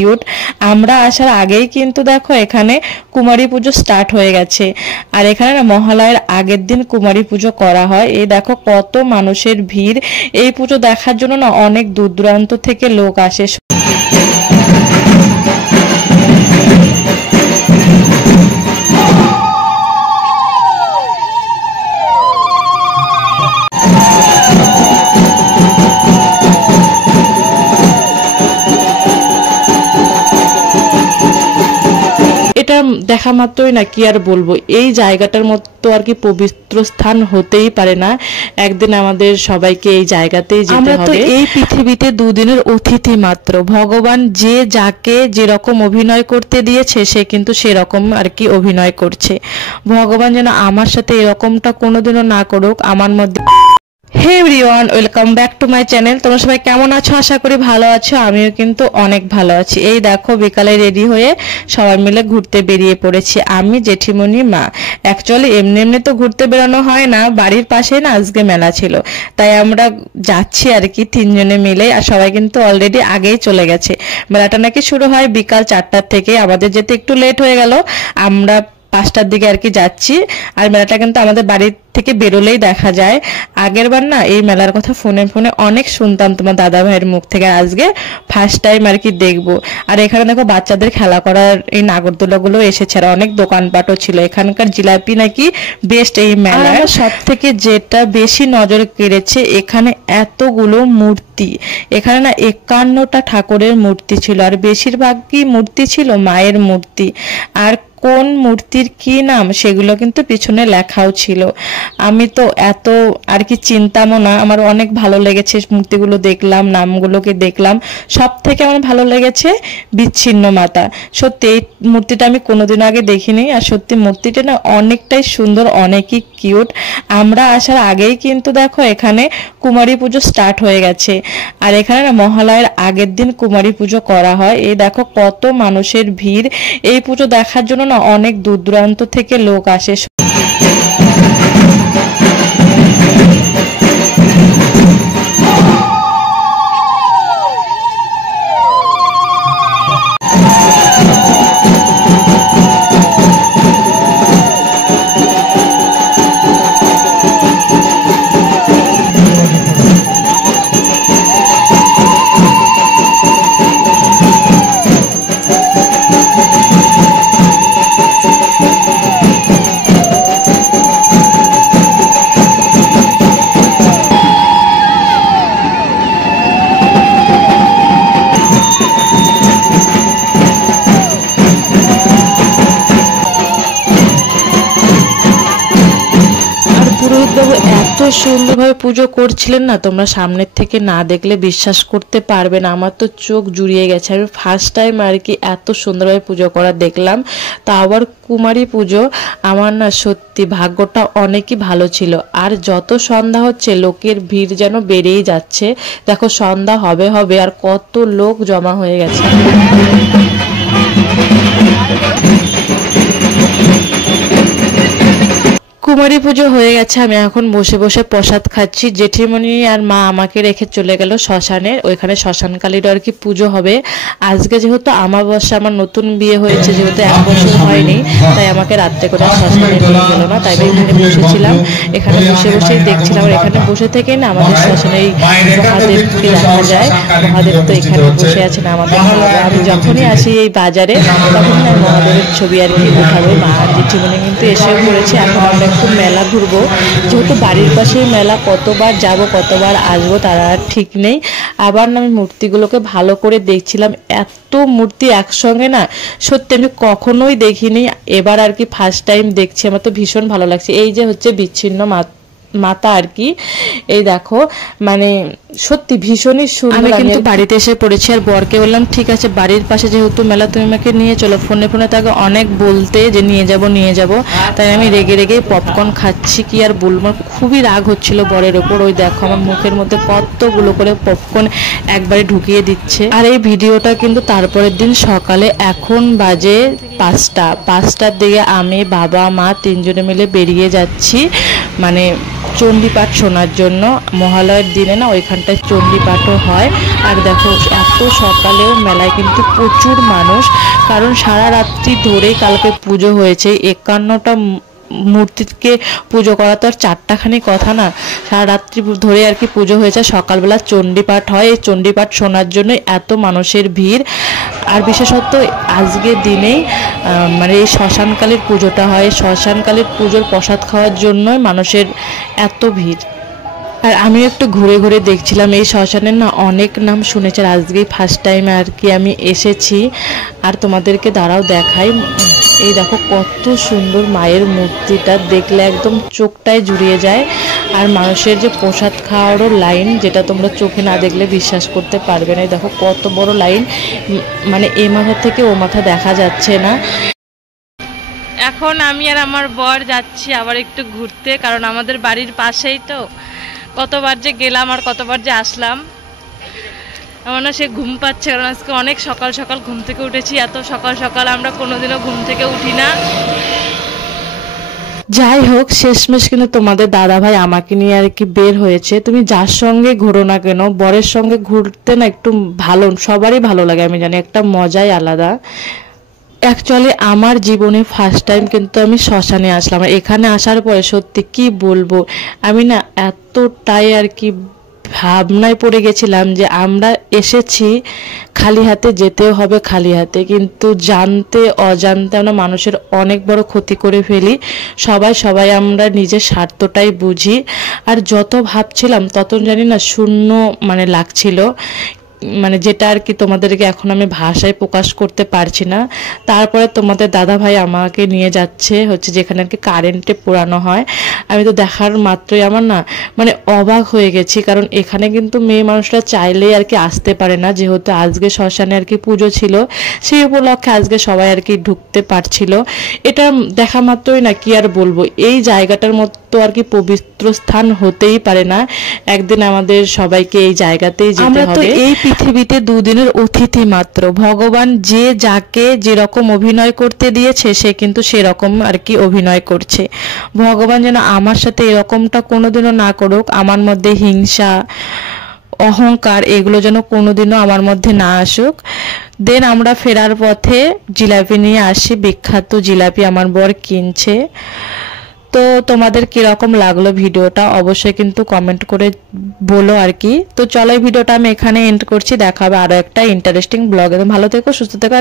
Cute. আমরা আসার আগেই কিন্তু দেখো এখানে কুমারী পুজো স্টার্ট হয়ে গেছে। আর এখানে না মহালয়ার আগের দিন কুমারী পুজো করা হয়। এই দেখো কত মানুষের ভিড়। এই পুজো দেখার জন্য না অনেক দূর দূরান্ত থেকে লোক আসে। এটা দেখা মাত্রই না কি আর বলবো, এই জায়গাটার মতো আর কি পবিত্র স্থান হতেই পারে না। একদিন আমাদের সবাইকে এই জায়গাতেই যেতে হবে। আমরা তো এই পৃথিবীতে দুদিনের অতিথি মাত্র। ভগবান যে যাকে যেরকম অভিনয় করতে দিয়েছে সে কিন্তু সেরকম আর কি অভিনয় করছে। ভগবান যেন আমার সাথে এরকমটা কোনোদিনও না করুক আমার মধ্যে। Hey everyone, welcome back to my channel. তোমরা সবাই কেমন আছো? আশা করি ভালো আছো। আমিও কিন্তু অনেক ভালো আছি। এই দেখো বিকালে রেডি হয়ে সবাই মিলে ঘুরতে বেরিয়ে পড়েছি, আমি, জেঠিমণি, মা। অ্যাকচুয়ালি এমনি এমনি তো ঘুরতে বেরোনো হয় না, বাড়ির পাশে না আজকে মেলা ছিল, তাই আমরা যাচ্ছি আর কি তিনজনে মিলে। আর সবাই কিন্তু অলরেডি আগেই চলে গেছে। মেলাটা নাকি শুরু হয় বিকাল 4টার থেকে। আমাদের যেতে একটু লেট হয়ে গেল, আমরা 5টার দিকে আর কি যাচ্ছি। আর মেলাটা কিন্তু আমাদের বাড়ির থেকে বেরোলেই দেখা যায়। আগের বার না এই মেলার কথা ফোনে ফোনে অনেক শুনতাম তোমার দাদা ভাইয়ের মুখ থেকে, আজকে ফার্স্ট টাইম আর কি দেখবো। আর এখানে দেখো বাচ্চাদের খেলা করার এই নাগরদোলাগুলো এসেছে, আর অনেক দোকানপাটও ছিল। এখানকার জিলাপি নাকি বেস্ট এই মেলায়। সব থেকে যেটা বেশি নজর কেড়েছে, এখানে এতগুলো মূর্তি। এখানে না 51টা ঠাকুরের মূর্তি ছিল, আর বেশিরভাগই মূর্তি ছিল মায়ের মূর্তি। আর কোন মূর্তির কি নাম সেগুলো কিন্তু পিছনে লেখাও ছিল। আমি তো এত আর কি চিন্তামও না, আমার অনেক ভালো লেগেছে মূর্তিগুলো দেখলাম, নামগুলোকে দেখলাম। সব থেকে আমার ভালো লেগেছে বিচ্ছিন্ন মাতা। সত্যি এই মূর্তিটা আমি কোনোদিন আগে দেখিনি, আর সত্যি মূর্তিটা না অনেকটাই সুন্দর, অনেকই কিউট। আমরা আসার আগেই কিন্তু দেখো এখানে কুমারী পুজো স্টার্ট হয়ে গেছে। আর এখানে না মহালয়ার আগের দিন কুমারী পুজো করা হয়। এই দেখো কত মানুষের ভিড়। এই পুজো দেখার জন্য না অনেক দূর দূরান্ত থেকে লোক আসে। পুরোহিতবাবু এত সুন্দরভাবে পুজো করছিলেন না, তোমরা সামনের থেকে না দেখলে বিশ্বাস করতে পারবে না। আমার তো চোখ জুড়িয়ে গেছে। আমি ফার্স্ট টাইম আর কি এত সুন্দরভাবে পুজো করা দেখলাম, তা আবার কুমারী পুজো। আমার না সত্যি ভাগ্যটা অনেকই ভালো ছিল। আর যত সন্ধ্যা হচ্ছে লোকের ভিড় যেন বেড়েই যাচ্ছে। দেখো সন্ধ্যা হবে হবে আর কত লোক জমা হয়ে গেছে। কুমারী পুজো হয়ে গেছে, আমি এখন বসে বসে প্রসাদ খাচ্ছি। জেঠিমণি আর মা আমাকে রেখে চলে গেল শ্মশানে। ওইখানে শ্মশানকালীরও আর কি পুজো হবে। আজকে যেহেতু আমাবস্যা, আমার নতুন বিয়ে হয়েছে, যেহেতু 1 বছর হয়নি, তাই আমাকে রাত্রে করে শ্মশানে নিয়ে গেল না। তাই এখানে বসেছিলাম, এখানে বসে বসেই দেখছিলাম। আর এখানে বসে থেকে না আমাদের শ্মশানে মহাদেবকে দেখা যায়। মহাদেব তো এখানে বসে আছেন আমাদের। আমি যখনই আসি এই বাজারে তখন না মহাদেবের ছবি আর কি উঠাবে। মা আর জেঠিমণি কিন্তু এসেও পড়েছে। এখন আমরা একটু মেলা ঘুরবো, যেহেতু বাড়ির পাশেই মেলা। কতবার যাব কতবার আসবো তার আর ঠিক নেই। আবার না আমি মূর্তিগুলোকে ভালো করে দেখছিলাম। এত মূর্তি একসঙ্গে না সত্যি আমি কখনোই দেখিনি, এবার আর কি ফার্স্ট টাইম দেখছি। আমার তো ভীষণ ভালো লাগছে। এই যে হচ্ছে বিচ্ছিন্ন মাতা আর কি, এই দেখো মানে সত্যি ভীষণই সুন্দর। আমি কিন্তু বাড়িতে এসে পড়েছি, আর বরকে বললাম ঠিক আছে বাড়ির পাশে যেহেতু মেলা তুমি আমাকে নিয়ে চলো। ফোনে ফোনে তাকে অনেক বলতে যে নিয়ে যাব, তাই আমি রেগে রেগে পপকর্ন খাচ্ছি। কি আর বলবো, খুবই রাগ হচ্ছিল বরের ওপর। ওই দেখো আমার মুখের মধ্যে কতগুলো করে পপকর্ন একবারে ঢুকিয়ে দিচ্ছে। আর এই ভিডিওটা কিন্তু তারপরের দিন সকালে, এখন বাজে 5টার দিকে আমি, বাবা, মা তিনজনে মিলে বেরিয়ে যাচ্ছি। মানে চণ্ডীপাঠ শোনার জন্য। মহালয়ের দিনে না ওইখানটায় চণ্ডীপাঠও হয়। আর দেখো এত সকালেও মেলায় কিন্তু প্রচুর মানুষ, কারণ সারা রাত্রি ধরেই কালকে পুজো হয়েছে। 51টা মূর্তিকে পুজো করা তো আর চারটাখানি কথা না, সারা রাত্রি ধরে আর কি পুজো হয়েছে। সকালবেলা চণ্ডীপাঠ হয়, এই চণ্ডীপাঠ শোনার জন্য এত মানুষের ভিড়। আর বিশেষত আজকের দিনেই মানে এই শ্মশানকালীর পুজোটা হয়, শ্মশানকালীর পুজোর প্রসাদ খাওয়ার জন্যই মানুষের এত ভিড়। আর আমি একটু ঘুরে ঘুরে দেখছিলাম, এই শ্মশানের না অনেক নাম শুনেছি, আর আজকেই ফার্স্ট টাইম আর কি আমি এসেছি। আর তোমাদেরকে দাঁড়াও দেখাই, এই দেখো কত সুন্দর মায়ের মূর্তিটা, দেখলে একদম চোখটায় জুড়িয়ে যায়। আর মানুষের যে প্রসাদ খাওয়ারও লাইন, যেটা তোমরা চোখে না দেখলে বিশ্বাস করতে পারবে না। এই দেখো কত বড় লাইন, মানে এই মাথা থেকে ও মাথা দেখা যাচ্ছে না। এখন আমি আর আমার বর যাচ্ছি আবার একটু ঘুরতে, কারণ আমাদের বাড়ির পাশেই তো, কতবার যে গেলাম আর কতবার যে আসলাম। আমার না সে ঘুম পাচ্ছে, কারণ আজকে অনেক সকাল সকাল ঘুম থেকে উঠেছি। এত সকাল সকাল আমরা কোনোদিনও ঘুম থেকে উঠি না। যাই হোক, শেষমেশ কিন্তু তোমাদের দাদা ভাই আমাকে নিয়ে আর কি বের হয়েছে। তুমি যার সঙ্গে ঘুরো না কেন, বরের সঙ্গে ঘুরতে না একটু ভালো, সবারই ভালো লাগে, আমি জানি, একটা মজাই আলাদা। অ্যাকচুয়ালি আমার জীবনে ফার্স্ট টাইম কিন্তু আমি শ্মশানে আসলাম। এখানে আসার পরে সত্যি কি বলবো, আমি না এতটাই আর কি ভাবনায় পড়ে গেছিলাম যে আমরা এসেছি খালি হাতে, যেতেও হবে খালি হাতে, কিন্তু জানতে অজান্তে আমরা মানুষের অনেক বড় ক্ষতি করে ফেলি। সবাই আমরা নিজের স্বার্থটাই বুঝি। আর যত ভাবছিলাম তত জানি না শূন্য মানে লাগছিল, মানে যেটা আর কি তোমাদেরকে এখন আমি ভাষায় প্রকাশ করতে পারছি না। তারপরে তোমাদের দাদা ভাই আমাকে নিয়ে যাচ্ছে হচ্ছে যেখানে আর কি কারেন্টে পোড়ানো হয়। আমি তো দেখার মাত্রই আমার না মানে অবাক হয়ে গেছি, কারণ এখানে কিন্তু মেয়ে মানুষরা চাইলেই আর কি আসতে পারে না, যেহেতু আজকে শ্মশানে আর কি পুজো ছিল, সেই উপলক্ষে আজকে সবাই আর কি ঢুকতে পারছিল। এটা দেখা মাত্রই না কি আর বলবো, এই জায়গাটার মতো আর কি পবিত্র স্থান হতেই পারে না। একদিন আমাদের সবাইকে এই জায়গাতেই যেতে হবে। এই পৃথিবীতে দুদিনের অতিথি মাত্র, ভগবান যে যাকে যেরকম অভিনয় করতে দিয়েছে সে কিন্তু সেরকম আর কি অভিনয় করছে। ভগবান যেন আমার সাথে এরকমটা কোনোদিনও না করুক, আমার মধ্যে হিংসা অহংকার এগুলো যেন কোনোদিনও আমার মধ্যে না আসুক। দেন আমরা ফেরার পথে জিলাপি নিয়ে আসি, বিখ্যাত জিলাপি আমার বর কিনছে। তো তোমাদের কিরকম লাগলো ভিডিওটা অবশ্যই কিন্তু কমেন্ট করে বলো আর কি। তো চলো এই ভিডিওটা আমি এখানে এন্ড করছি, দেখা হবে আরো একটা ইন্টারেস্টিং ব্লগে। ভালো থেকো, সুস্থ থেকো।